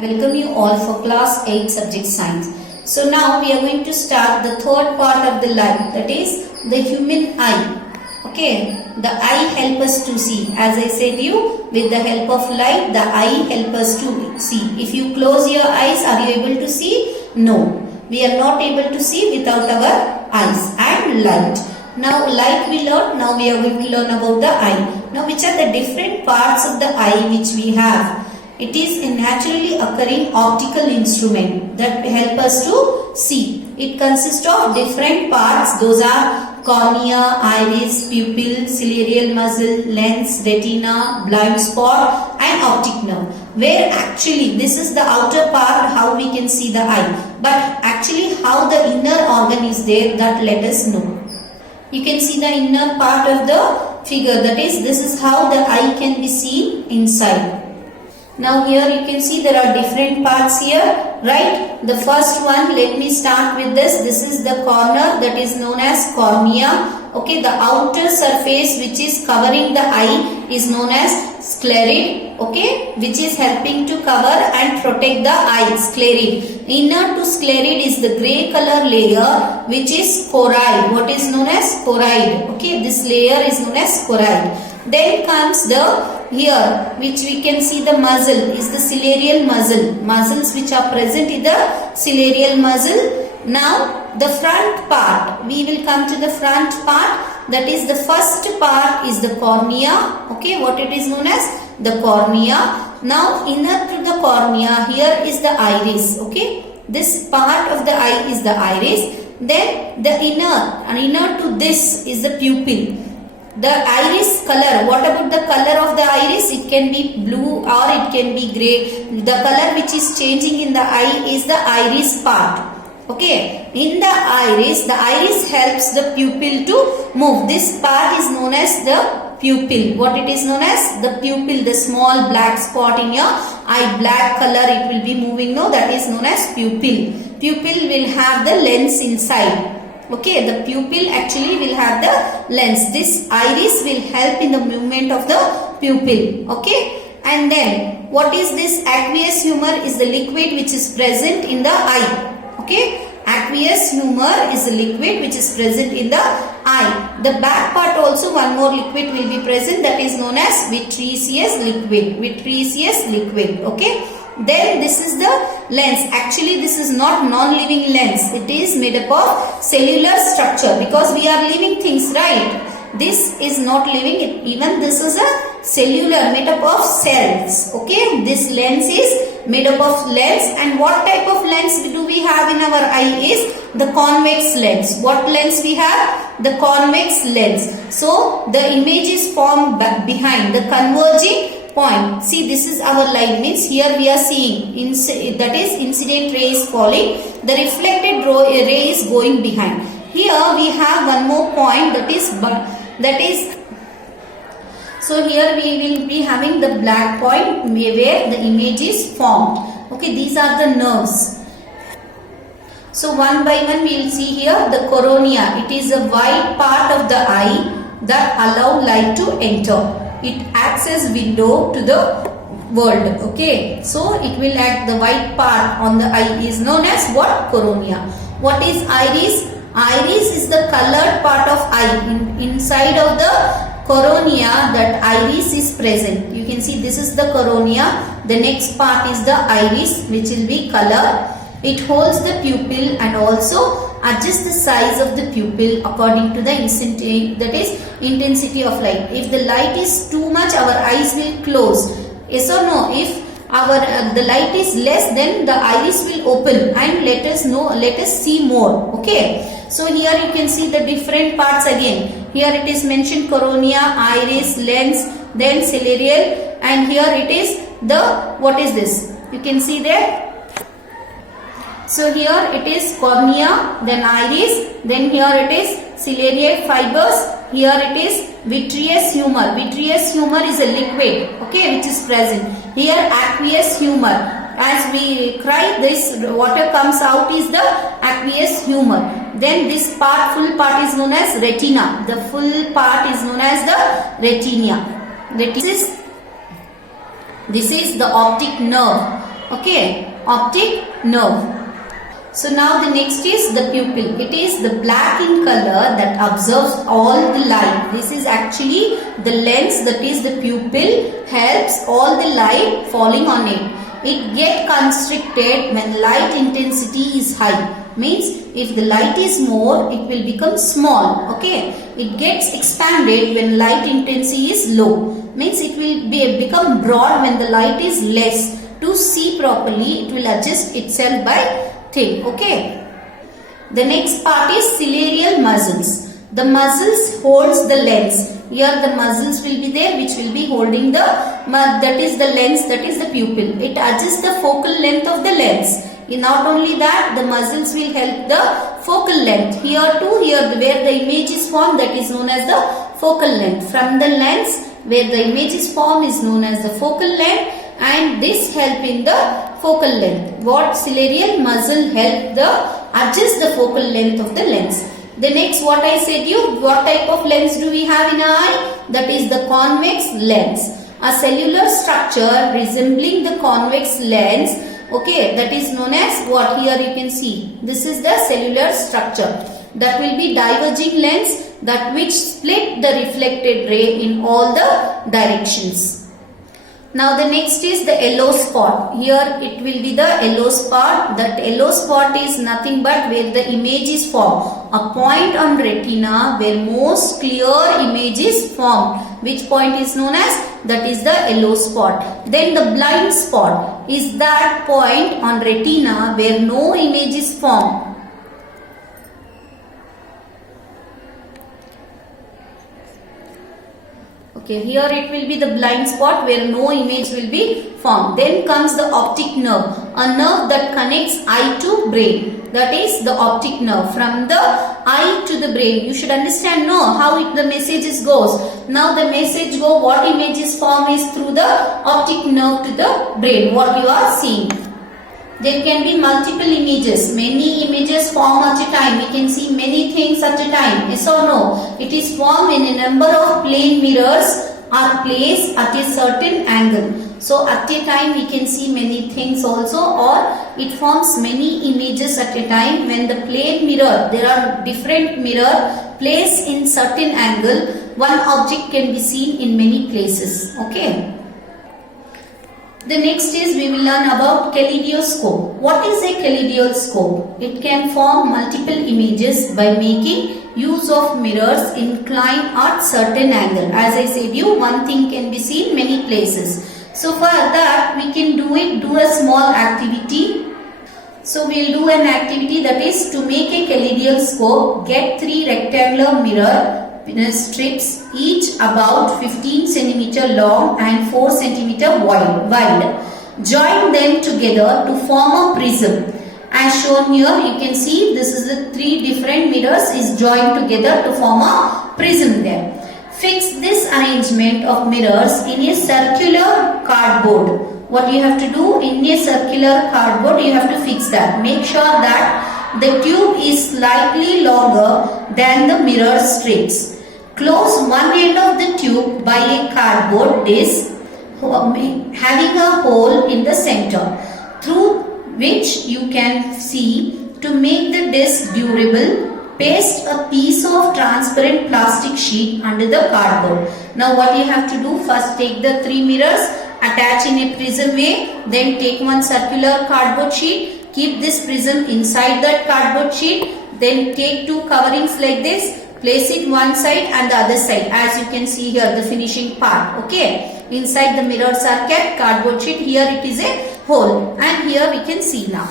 Welcome you all for class 8 subject science. So now we are going to start the third part of the life, that is the human eye. Okay, the eye help us to see. As I said you, with the help of light, the eye help us to see. If you close your eyes, are you able to see? No, we are not able to see without our eyes and light. Now light we learn, now we are going to learn about the eye. Now which are the different parts of the eye which we have? It is a naturally occurring optical instrument that help us to see. It consists of different parts. Those are cornea, iris, pupil, ciliary muscle, lens, retina, blind spot and optic nerve. Where actually this is the outer part how we can see the eye. But actually how the inner organ is there, that let us know. You can see the inner part of the figure, that is this is how the eye can be seen inside. Now here you can see there are different parts here, right? The first one, let me start with this. This is the corner, that is known as cornea. Okay, the outer surface which is covering the eye is known as sclerid. Okay, which is helping to cover and protect the eye, sclerid. Inner to sclerid is the grey color layer which is choroid. What is known as choroid? Okay, this layer is known as choroid. Then comes the here which we can see the muscle is the ciliary muscle. Muscles which are present in the ciliary muscle. Now the front part, we will come to the front part, that is the first part is the cornea. Okay, what it is known as the cornea. Now inner to the cornea, here is the iris. Okay, this part of the eye is the iris. Then the inner to this is the pupil. The iris color, what about the color of the iris? It can be blue or it can be grey. The color which is changing in the eye is the iris part. Okay, in the iris helps the pupil to move. This part is known as the pupil. What it is known as? The pupil, the small black spot in your eye, black color it will be moving. No, that is known as pupil. Pupil will have the lens inside. Okay, the pupil actually will have the lens. This iris will help in the movement of the pupil. Okay, and then what is this? Aqueous humor is the liquid which is present in the eye. Okay, aqueous humor is the liquid which is present in the eye. The back part also one more liquid will be present, that is known as vitreous liquid. Vitreous liquid. Okay. Then this is the lens. Actually this is not non-living lens. It is made up of cellular structure because we are living things, right? This is not living. Even this is a cellular made up of cells. Okay, this lens is made up of lens. And what type of lens do we have in our eye is the convex lens. What lens we have? The convex lens. So the image is formed behind the converging point. See, this is our light, means here we are seeing that is incident ray is falling, the reflected ray is going behind. Here we have one more point, that is so here we will be having the black point where the image is formed. Okay, these are the nerves. So one by one we will see here the cornea. It is a white part of the eye that allow light to enter. It acts as window to the world. Okay, so it will act, the white part on the eye is known as what? Cornea. What is iris? Iris is the colored part of eye. Inside of the cornea, that iris is present. You can see this is the cornea. The next part is the iris which will be colored. It holds the pupil and also adjust the size of the pupil according to the intensity of light. If the light is too much, our eyes will close. Yes or no? If the light is less, then the iris will open and let us see more. Okay. So here you can see the different parts again. Here it is mentioned cornea, iris, lens, then ciliary, and here it is the, what is this? You can see there. So here it is cornea, then iris, then here it is ciliary fibers, here it is vitreous humor. Vitreous humor is a liquid, okay, which is present. Here aqueous humor. As we cry, this water comes out is the aqueous humor. Then this part, full part is known as retina. The full part is known as the retina. This is the optic nerve. Okay, optic nerve. So now the next is the pupil. It is the black in color that absorbs all the light. This is actually the lens, that is the pupil, helps all the light falling on it. It gets constricted when light intensity is high. Means if the light is more, it will become small. Okay. It gets expanded when light intensity is low. Means it will become broad when the light is less. To see properly, it will adjust itself by thing. Okay. The next part is ciliary muscles. The muscles holds the lens. Here the muscles will be there which will be holding the, that is the lens, that is the pupil. It adjusts the focal length of the lens. Not only that, the muscles will help the focal length. Here too, here where the image is formed, that is known as the focal length. From the lens where the image is formed is known as the focal length, and this help in the focal length. What ciliary muscle help the adjust the focal length of the lens. The next, what I said you, what type of lens do we have in our eye? That is the convex lens. A cellular structure resembling the convex lens. Okay, that is known as what? Here you can see. This is the cellular structure. That will be diverging lens, that which split the reflected ray in all the directions. Now the next is the yellow spot. Here it will be the yellow spot. That yellow spot is nothing but where the image is formed. A point on retina where most clear image is formed. Which point is known as? That is the yellow spot. Then the blind spot is that point on retina where no image is formed. Okay, here it will be the blind spot where no image will be formed. Then comes the optic nerve, a nerve that connects eye to brain. That is the optic nerve. From the eye to the brain, you should understand how the message goes. Now the message go, what image is formed is through the optic nerve to the brain, what you are seeing. There can be multiple images, many images form at a time. We can see many things at a time. Yes or no? It is formed in a number of plane mirrors are placed at a certain angle. So at a time we can see many things also, or it forms many images at a time. When the plane mirror, there are different mirror placed in certain angle, one object can be seen in many places. Okay. The next is we will learn about kaleidoscope. What is a kaleidoscope? It can form multiple images by making use of mirrors inclined at certain angle. As I said you, one thing can be seen many places. So for that we can do a small activity. So we will do an activity, that is to make a kaleidoscope. Get 3 rectangular mirror strips, each about 15 cm long and 4 cm wide. Join them together to form a prism. As shown here, you can see this is the 3 different mirrors is joined together to form a prism there. Fix this arrangement of mirrors in a circular cardboard. What you have to do, in a circular cardboard you have to fix that. Make sure that the tube is slightly longer than the mirror strips. Close one end of the tube by a cardboard disc having a hole in the center, through which you can see. To make the disc durable, paste a piece of transparent plastic sheet under the cardboard. Now what you have to do, first take the 3 mirrors, attach in a prism way, then take one circular cardboard sheet, keep this prism inside that cardboard sheet, then take 2 coverings like this, place it one side and the other side, as you can see here the finishing part. Okay, inside the mirrors are kept cardboard sheet, here it is a hole, and here we can see now.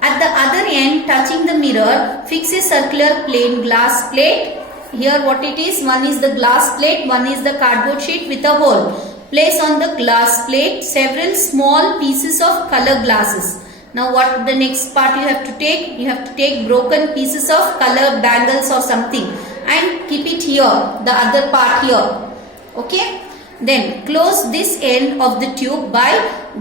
At the other end, touching the mirror, fix a circular plain glass plate. Here what it is, one is the glass plate, one is the cardboard sheet with a hole. Place on the glass plate several small pieces of color glasses. Now what the next part you have to take? You have to take broken pieces of color bangles or something and keep it here, the other part here. Okay. Then close this end of the tube by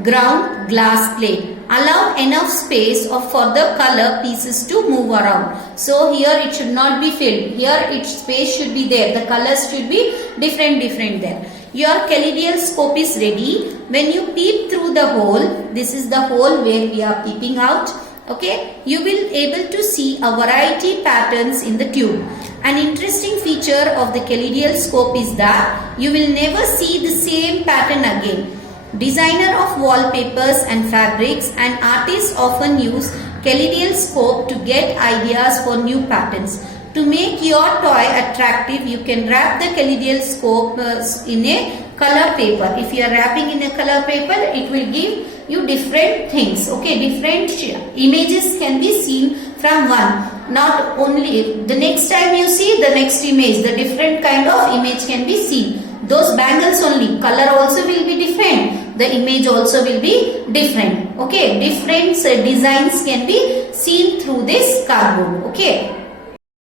ground glass plate. Allow enough space for the color pieces to move around. So here it should not be filled. Here its space should be there. The colors should be different there. your kaleidoscope is ready. When you peep through the hole, this is the hole where we are peeping out. Okay, you will able to see a variety patterns in the tube. An interesting feature of the kaleidoscope is that you will never see the same pattern again. Designer of wallpapers and fabrics and artists often use kaleidoscope to get ideas for new patterns. To make your toy attractive, you can wrap the kaleidoscope in a color paper. If you are wrapping in a color paper, it will give you different things. Okay, different images can be seen from one. Not only the next time you see the next image, the different kind of image can be seen. Those bangles only, color also will be different. The image also will be different. Okay, different designs can be seen through this cardboard. Okay.